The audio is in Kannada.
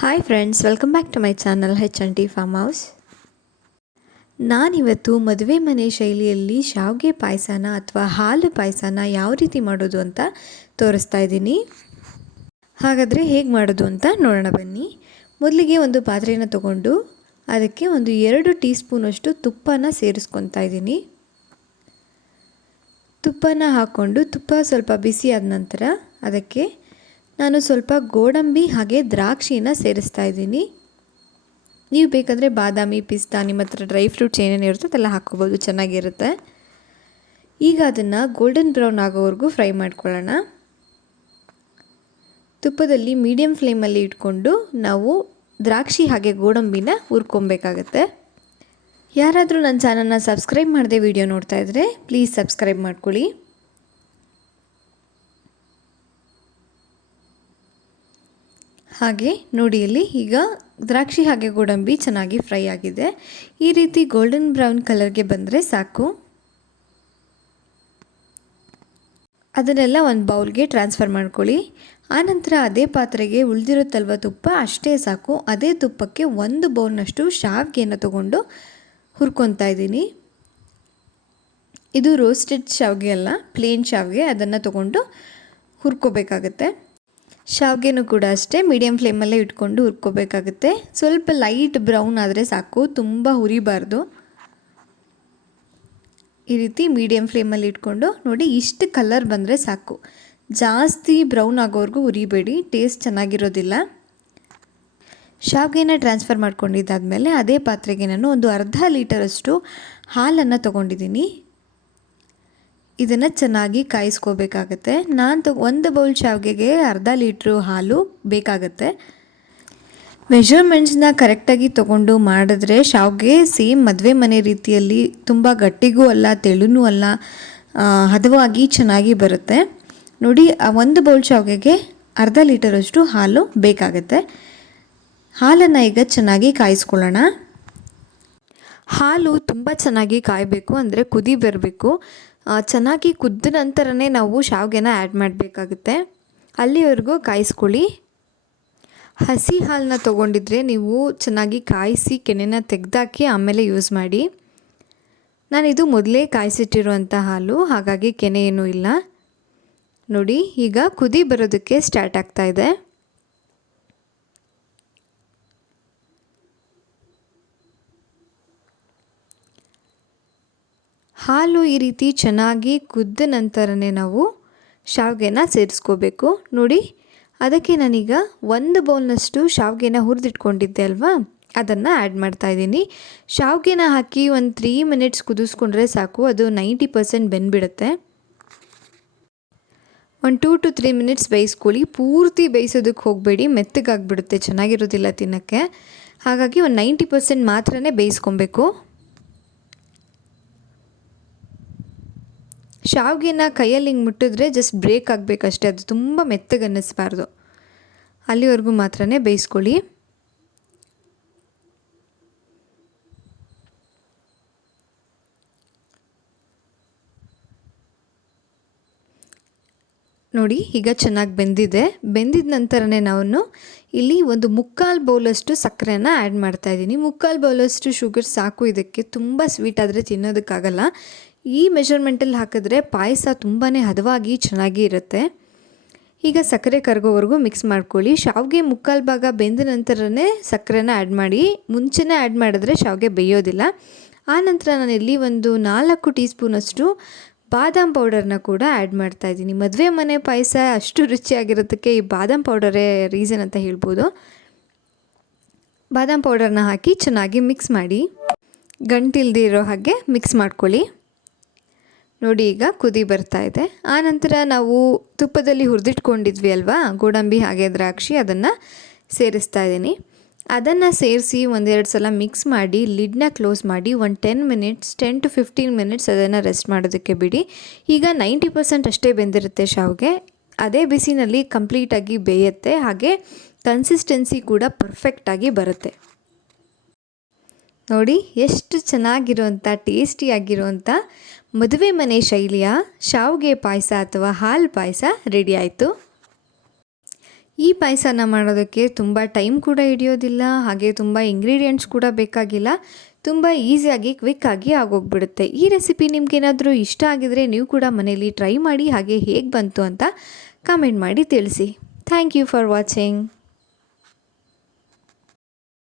Hi friends, welcome back to my channel H&T farm house. ನಾನಿವತ್ತು ಮದುವೆ ಮನೆ ಶೈಲಿಯಲ್ಲಿ ಶಾವಿಗೆ ಪಾಯಸನ ಅಥವಾ ಹಾಲು ಪಾಯಸನ ಯಾವ ರೀತಿ ಮಾಡೋದು ಅಂತ ತೋರಿಸ್ತಾ ಇದ್ದೀನಿ. ಹಾಗಾದರೆ ಹೇಗೆ ಮಾಡೋದು ಅಂತ ನೋಡೋಣ ಬನ್ನಿ. ಮೊದಲಿಗೆ ಒಂದು ಪಾತ್ರೆನ ತಗೊಂಡು ಅದಕ್ಕೆ ಒಂದು 2 ಟೀ ಸ್ಪೂನಷ್ಟು ತುಪ್ಪನ ಸೇರಿಸ್ಕೊತಾ ಇದ್ದೀನಿ. ತುಪ್ಪನ ಹಾಕ್ಕೊಂಡು ತುಪ್ಪ ಸ್ವಲ್ಪ ಬಿಸಿ ಆದ ನಂತರ ಅದಕ್ಕೆ ನಾನು ಸ್ವಲ್ಪ ಗೋಡಂಬಿ ಹಾಗೆ ದ್ರಾಕ್ಷಿನ ಸೇರಿಸ್ತಾ ಇದ್ದೀನಿ. ನೀವು ಬೇಕಾದರೆ ಬಾದಾಮಿ, ಪಿಸ್ತಾ, ನಿಮ್ಮ ಹತ್ರ ಡ್ರೈ ಫ್ರೂಟ್ಸ್ ಏನೇನು ಇರುತ್ತೆ ಅದೆಲ್ಲ ಹಾಕ್ಕೋಬೋದು, ಚೆನ್ನಾಗಿರುತ್ತೆ. ಈಗ ಅದನ್ನು ಗೋಲ್ಡನ್ ಬ್ರೌನ್ ಆಗೋವರೆಗೂ ಫ್ರೈ ಮಾಡ್ಕೊಳ್ಳೋಣ. ತುಪ್ಪದಲ್ಲಿ ಮೀಡಿಯಮ್ ಫ್ಲೇಮಲ್ಲಿ ಇಟ್ಕೊಂಡು ನಾವು ದ್ರಾಕ್ಷಿ ಹಾಗೆ ಗೋಡಂಬಿನ ಹುರ್ಕೊಬೇಕಾಗತ್ತೆ. ಯಾರಾದರೂ ನನ್ನ ಚಾನಲ್ನ ಸಬ್ಸ್ಕ್ರೈಬ್ ಮಾಡದೆ ವಿಡಿಯೋ ನೋಡ್ತಾ ಇದ್ದರೆ ಪ್ಲೀಸ್ ಸಬ್ಸ್ಕ್ರೈಬ್ ಮಾಡ್ಕೊಳ್ಳಿ. ಹಾಗೆ ನೋಡಿ, ಇಲ್ಲಿ ಈಗ ದ್ರಾಕ್ಷಿ ಹಾಗೆ ಗೋಡಂಬಿ ಚೆನ್ನಾಗಿ ಫ್ರೈ ಆಗಿದೆ. ಈ ರೀತಿ ಗೋಲ್ಡನ್ ಬ್ರೌನ್ ಕಲರ್ಗೆ ಬಂದರೆ ಸಾಕು. ಅದನ್ನೆಲ್ಲ ಒಂದು ಬೌಲ್ಗೆ ಟ್ರಾನ್ಸ್ಫರ್ ಮಾಡ್ಕೊಳ್ಳಿ. ಆನಂತರ ಅದೇ ಪಾತ್ರೆಗೆ ಉಳಿದಿರುತ್ತಲ್ವ ತುಪ್ಪ, ಅಷ್ಟೇ ಸಾಕು. ಅದೇ ತುಪ್ಪಕ್ಕೆ 1 ಬೌಲ್ನಷ್ಟು ಶಾವಿಗೆನ ತೊಗೊಂಡು ಹುರ್ಕೊತಾ ಇದ್ದೀನಿ. ಇದು ರೋಸ್ಟೆಡ್ ಶಾವಿಗೆ ಅಲ್ಲ, ಪ್ಲೇನ್ ಶಾವಿಗೆ. ಅದನ್ನು ತೊಗೊಂಡು ಹುರ್ಕೋಬೇಕಾಗತ್ತೆ. ಶಾವಿಗೆನೂ ಕೂಡ ಅಷ್ಟೇ ಮೀಡಿಯಮ್ ಫ್ಲೇಮಲ್ಲೇ ಇಟ್ಕೊಂಡು ಹುರ್ಕೋಬೇಕಾಗುತ್ತೆ. ಸ್ವಲ್ಪ ಲೈಟ್ ಬ್ರೌನ್ ಆದರೆ ಸಾಕು, ತುಂಬ ಹುರಿಬಾರ್ದು. ಈ ರೀತಿ ಮೀಡಿಯಮ್ ಫ್ಲೇಮಲ್ಲಿ ಇಟ್ಕೊಂಡು ನೋಡಿ, ಇಷ್ಟು ಕಲರ್ ಬಂದರೆ ಸಾಕು. ಜಾಸ್ತಿ ಬ್ರೌನ್ ಆಗೋವರೆಗೂ ಹುರಿಬೇಡಿ, ಟೇಸ್ಟ್ ಚೆನ್ನಾಗಿರೋದಿಲ್ಲ. ಶಾವಿಗೆನ ಟ್ರಾನ್ಸ್ಫರ್ ಮಾಡ್ಕೊಂಡಿದ್ದಾದಮೇಲೆ ಅದೇ ಪಾತ್ರೆಗೆ ನಾನು ಒಂದು ಅರ್ಧ ಲೀಟರಷ್ಟು ಹಾಲನ್ನು ತೊಗೊಂಡಿದ್ದೀನಿ. ಇದನ್ನು ಚೆನ್ನಾಗಿ ಕಾಯಿಸ್ಕೋಬೇಕಾಗತ್ತೆ. ನಾನು 1 ಬೌಲ್ ಶಾವಿಗೆಗೆ ಅರ್ಧ ಲೀಟ್ರು ಹಾಲು ಬೇಕಾಗತ್ತೆ. ಮೆಷರ್ಮೆಂಟ್ಸ್ನ ಕರೆಕ್ಟಾಗಿ ತೊಗೊಂಡು ಮಾಡಿದ್ರೆ ಶಾವಿಗೆ ಸೇಮ್ ಮದುವೆ ಮನೆ ರೀತಿಯಲ್ಲಿ ತುಂಬ ಗಟ್ಟಿಗೂ ಅಲ್ಲ, ತೆಳುನೂ ಅಲ್ಲ, ಹದವಾಗಿ ಚೆನ್ನಾಗಿ ಬರುತ್ತೆ. ನೋಡಿ, 1 ಬೌಲ್ ಶಾವಿಗೆಗೆ ಅರ್ಧ ಲೀಟರಷ್ಟು ಹಾಲು ಬೇಕಾಗತ್ತೆ. ಹಾಲನ್ನು ಈಗ ಚೆನ್ನಾಗಿ ಕಾಯಿಸ್ಕೊಳ್ಳೋಣ. ಹಾಲು ತುಂಬ ಚೆನ್ನಾಗಿ ಕಾಯಬೇಕು, ಅಂದರೆ ಕುದಿ ಬರಬೇಕು. ಚೆನ್ನಾಗಿ ಕುದ್ದ ನಂತರನೇ ನಾವು ಶಾವಿಗೆನ ಆ್ಯಡ್ ಮಾಡಬೇಕಾಗುತ್ತೆ. ಅಲ್ಲಿವರೆಗೂ ಕಾಯಿಸ್ಕೊಳ್ಳಿ. ಹಸಿ ಹಾಲನ್ನ ತೊಗೊಂಡಿದ್ರೆ ನೀವು ಚೆನ್ನಾಗಿ ಕಾಯಿಸಿ ಕೆನೆನ ತೆಗೆದಾಕಿ ಆಮೇಲೆ ಯೂಸ್ ಮಾಡಿ. ನಾನಿದು ಮೊದಲೇ ಕಾಯಿಸಿಟ್ಟಿರುವಂಥ ಹಾಲು, ಹಾಗಾಗಿ ಕೆನೆ ಏನೂ ಇಲ್ಲ. ನೋಡಿ, ಈಗ ಕುದಿ ಬರೋದಕ್ಕೆ ಸ್ಟಾರ್ಟ್ ಆಗ್ತಾ ಇದೆ. ಹಾಲು ಈ ರೀತಿ ಚೆನ್ನಾಗಿ ಕುದ್ದ ನಂತರನೇ ನಾವು ಶಾವಿಗೆನ ಸೇರಿಸ್ಕೋಬೇಕು. ನೋಡಿ, ಅದಕ್ಕೆ ನಾನೀಗ 1 ಬೌಲ್ನಷ್ಟು ಶಾವಿಗೆನ ಹುರಿದಿಟ್ಕೊಂಡಿದ್ದೆ ಅಲ್ವಾ, ಅದನ್ನು ಆ್ಯಡ್ ಮಾಡ್ತಾಯಿದ್ದೀನಿ. ಶಾವಿಗೆನ ಹಾಕಿ ಒಂದು 3 ಮಿನಿಟ್ಸ್ ಕುದಿಸ್ಕೊಂಡ್ರೆ ಸಾಕು, ಅದು 90% ಬೆಂದ್ಬಿಡುತ್ತೆ. ಒಂದು 2 to 3 ಮಿನಿಟ್ಸ್ ಬೇಯಿಸ್ಕೊಳ್ಳಿ. ಪೂರ್ತಿ ಬೇಯಿಸೋದಕ್ಕೆ ಹೋಗಬೇಡಿ, ಮೆತ್ತಗಾಗ್ಬಿಡುತ್ತೆ, ಚೆನ್ನಾಗಿರೋದಿಲ್ಲ ತಿನ್ನೋಕ್ಕೆ. ಹಾಗಾಗಿ ಒಂದು 90% ಮಾತ್ರನೇ ಬೇಯಿಸ್ಕೊಬೇಕು. ಶಾವಿಗೆನ ಕೈಯಲ್ಲಿ ಹಿಂಗೆ ಮುಟ್ಟಿದ್ರೆ ಜಸ್ಟ್ ಬ್ರೇಕ್ ಆಗಬೇಕಷ್ಟೇ, ಅದು ತುಂಬ ಮೆತ್ತಗೆ ಅನ್ನಿಸ್ಬಾರ್ದು. ಅಲ್ಲಿವರೆಗೂ ಮಾತ್ರನೇ ಬೇಯಿಸ್ಕೊಳ್ಳಿ. ನೋಡಿ, ಈಗ ಚೆನ್ನಾಗಿ ಬೆಂದಿದೆ. ಬೆಂದಿದ ನಂತರನೇ ನಾನು ಇಲ್ಲಿ ಒಂದು 3/4 ಬೌಲಷ್ಟು ಸಕ್ಕರೆನ ಆ್ಯಡ್ ಮಾಡ್ತಾಯಿದ್ದೀನಿ. 3/4 ಬೌಲಷ್ಟು ಶುಗರ್ ಸಾಕು. ಇದಕ್ಕೆ ತುಂಬ ಸ್ವೀಟ್ ಆದರೆ ತಿನ್ನೋದಕ್ಕಾಗಲ್ಲ. ಈ ಮೆಷರ್ಮೆಂಟಲ್ಲಿ ಹಾಕಿದ್ರೆ ಪಾಯಸ ತುಂಬಾ ಹದವಾಗಿ ಚೆನ್ನಾಗಿ ಇರುತ್ತೆ. ಈಗ ಸಕ್ಕರೆ ಕರಗೋವರೆಗೂ ಮಿಕ್ಸ್ ಮಾಡ್ಕೊಳ್ಳಿ. ಶಾವಿಗೆ 3/4 ಭಾಗ ಬೆಂದ ನಂತರನೇ ಸಕ್ಕರೆನ ಆ್ಯಡ್ ಮಾಡಿ. ಮುಂಚೆನೇ ಆ್ಯಡ್ ಮಾಡಿದ್ರೆ ಶಾವಿಗೆ ಬೇಯೋದಿಲ್ಲ. ಆನಂತರ ನಾನಿಲ್ಲಿ ಒಂದು 4 ಟೀ ಸ್ಪೂನಷ್ಟು ಬಾದಾಮ್ ಪೌಡರ್ನ ಕೂಡ ಆ್ಯಡ್ ಮಾಡ್ತಾಯಿದ್ದೀನಿ. ಮದುವೆ ಮನೆ ಪಾಯಸ ಅಷ್ಟು ರುಚಿಯಾಗಿರೋದಕ್ಕೆ ಈ ಬಾದಾಮ್ ಪೌಡರೇ ರೀಸನ್ ಅಂತ ಹೇಳ್ಬೋದು. ಬಾದಾಮ್ ಪೌಡರ್ನ ಹಾಕಿ ಚೆನ್ನಾಗಿ ಮಿಕ್ಸ್ ಮಾಡಿ, ಗಂಟಿಲ್ದೇ ಇರೋ ಹಾಗೆ ಮಿಕ್ಸ್ ಮಾಡ್ಕೊಳ್ಳಿ. ನೋಡಿ, ಈಗ ಕುದಿ ಬರ್ತಾ ಇದೆ. ಆನಂತರ ನಾವು ತುಪ್ಪದಲ್ಲಿ ಹುರಿದಿಟ್ಕೊಂಡಿದ್ವಿ ಅಲ್ವಾ, ಗೋಡಂಬಿ ಹಾಗೆ ದ್ರಾಕ್ಷಿ, ಅದನ್ನು ಸೇರಿಸ್ತಾ ಇದ್ದೀನಿ. ಅದನ್ನು ಸೇರಿಸಿ 1-2 ಸಲ ಮಿಕ್ಸ್ ಮಾಡಿ ಲಿಡ್ನ ಕ್ಲೋಸ್ ಮಾಡಿ ಒಂದು 10 to 15 ಮಿನಿಟ್ಸ್ ಅದನ್ನು ರೆಸ್ಟ್ ಮಾಡೋದಕ್ಕೆ ಬಿಡಿ. ಈಗ 90% ಅಷ್ಟೇ ಬೆಂದಿರುತ್ತೆ ಶಾವಿಗೆ. ಅದೇ ಬಿಸಿನಲ್ಲಿ ಕಂಪ್ಲೀಟಾಗಿ ಬೇಯುತ್ತೆ, ಹಾಗೆ ಕನ್ಸಿಸ್ಟೆನ್ಸಿ ಕೂಡ ಪರ್ಫೆಕ್ಟಾಗಿ ಬರುತ್ತೆ. ನೋಡಿ, ಎಷ್ಟು ಚೆನ್ನಾಗಿರುವಂಥ ಟೇಸ್ಟಿಯಾಗಿರುವಂಥ ಮದುವೆ ಮನೆ ಶೈಲಿಯ ಶಾವಿಗೆ ಪಾಯಸ ಅಥವಾ ಹಾಲು ಪಾಯಸ ರೆಡಿ ಆಯಿತು. ಈ ಪಾಯಸನ ಮಾಡೋದಕ್ಕೆ ತುಂಬ ಟೈಮ್ ಕೂಡ ಹಿಡಿಯೋದಿಲ್ಲ, ಹಾಗೆ ತುಂಬ ಇಂಗ್ರೀಡಿಯೆಂಟ್ಸ್ ಕೂಡ ಬೇಕಾಗಿಲ್ಲ. ತುಂಬ ಈಸಿಯಾಗಿ ಕ್ವಿಕ್ಕಾಗಿ ಆಗೋಗ್ಬಿಡುತ್ತೆ. ಈ ರೆಸಿಪಿ ನಿಮ್ಗೇನಾದರೂ ಇಷ್ಟ ಆಗಿದರೆ ನೀವು ಕೂಡ ಮನೇಲಿ ಟ್ರೈ ಮಾಡಿ, ಹಾಗೆ ಹೇಗೆ ಬಂತು ಅಂತ ಕಾಮೆಂಟ್ ಮಾಡಿ ತಿಳಿಸಿ. Thank you for watching.